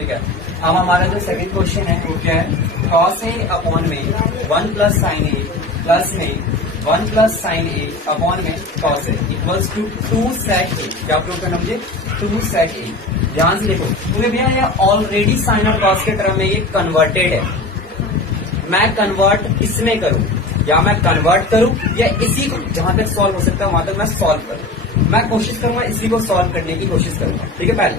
ठीक है। अब हमारा जो सेकंड क्वेश्चन है वो क्या है, कॉस ए अपॉन में 1 प्लस साइन ए प्लस में 1 प्लस साइन ए अपॉन में कॉस ए इक्वल्स टू 2 सेक ए। क्या प्रूव करना मुझे, 2 सेक ए। ध्यान से देखो, क्योंकि भैया ये ऑलरेडी साइन और कॉस के टर्म में ये कन्वर्टेड है। मैं कन्वर्ट इसमें करूं या मैं कन्वर्ट करूं या इसी को जहां तक सॉल्व हो सकता है वहां तक मैं सॉल्व करूं। मैं कोशिश करूंगा इसी को सॉल्व करने की कोशिश करूंगा। ठीक है, पहले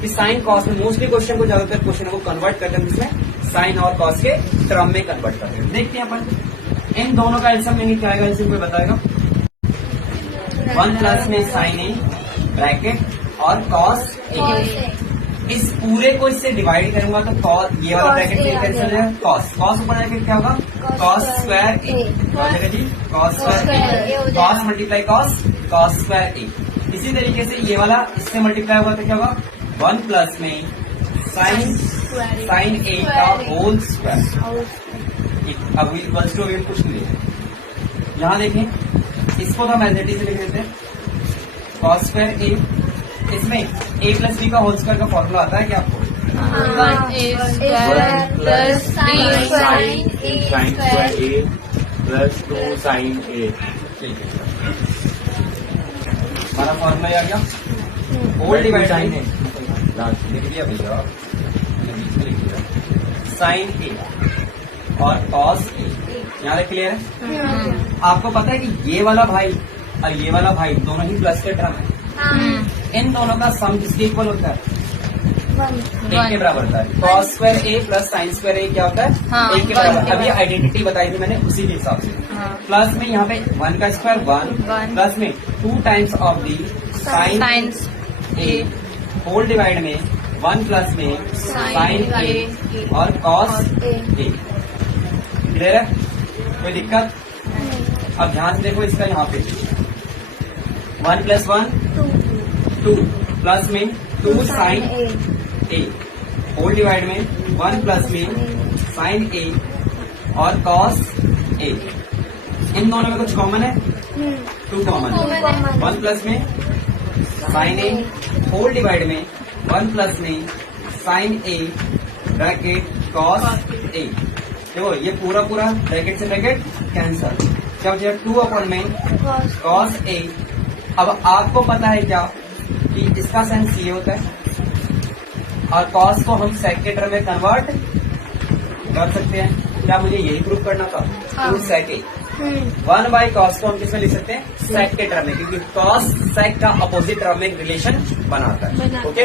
कि साइन कॉस में मोस्टली क्वेश्चन को ज्यादातर क्वेश्चन है वो कन्वर्ट करते हैं, जिसमें साइन और कॉस के टर्म में कन्वर्ट करते हैं। देखते हैं अपन इन दोनों का आंसर में क्या आएगा, इसे कोई बताएगा। 1 प्लस में साइन ए ब्रैकेट और कॉस ए, इस पूरे को इससे डिवाइड करूंगा तो कॉस, ये वाला ब्रैकेट कैंसिल है, कॉस कॉस ऊपर आएगा क्या होगा, कॉस स्क्वायर ए हो जाएगा जी, cos square A, cos multiply cos, cos square A. इसी तरीके से ये वाला इससे मल्टीप्लाई होगा तो क्या होगा, 1 प्लस में साइन ए का होल स्क्वायर। अब इक्वल्स टू अभी कुछ नहीं है, यहाँ देखें इसको तो हम एज से लिख देते हैं, कॉस स्क्वायर ए, इसमें a प्लस बी का होल स्क्वायर का फॉर्मूला आता है क्या आपको, 1 प्लस साइन स्क्वायर ए प्लस 2 साइन ए। ठीक है, हमारा फॉर्मूला आ गया, होल डिवाइड साइन है, लिख दिया भैया, लिख दिया साइन ए और कॉस ए। यहाँ तक क्लियर है। आपको पता है कि ये वाला भाई और ये वाला भाई दोनों ही प्लस के टर्म है। इन दोनों का सम किसके इक्वल होता है, 1 के बराबर होता है। कॉस स्क्वायर ए प्लस साइन स्क्वायर ए क्या होता है, 1 के बराबर। अभी आइडेंटिटी बताई थी मैंने उसी के हिसाब से। प्लस में यहाँ पे 1 का स्क्वायर 1 प्लस में 2 times of the sine a whole divide में 1 प्लस में साइन ए और कॉस ए। क्लियर है, कोई दिक्कत। अब ध्यान से देखो इसका, यहाँ पे 1 प्लस 1 2 प्लस में 2 साइन ए होल डिवाइड में 1 प्लस में साइन ए और कॉस ए। इन दोनों में कुछ कॉमन है, 2 कॉमन है। 1 प्लस में साइन ए होल डिवाइड में 1 प्लस में sign A bracket cos A. देखो ये पूरा ब्रैकेट से ब्रैकेट कैंसल, क्या हो जाएगा 2 अपॉन में कॉस ए। अब आपको पता है क्या कि इसका सेंस ये होता है और कॉस को हम सेक के टर्म में कन्वर्ट कर सकते हैं। क्या मुझे यही प्रूव करना था, 2 सेक ए 1 बाई कॉस को हम किसमें लिख सकते हैं, सेक के टर्म में, क्योंकि कॉस सेक का अपोजिट टर्म में रिलेशन बनाता है। ओके।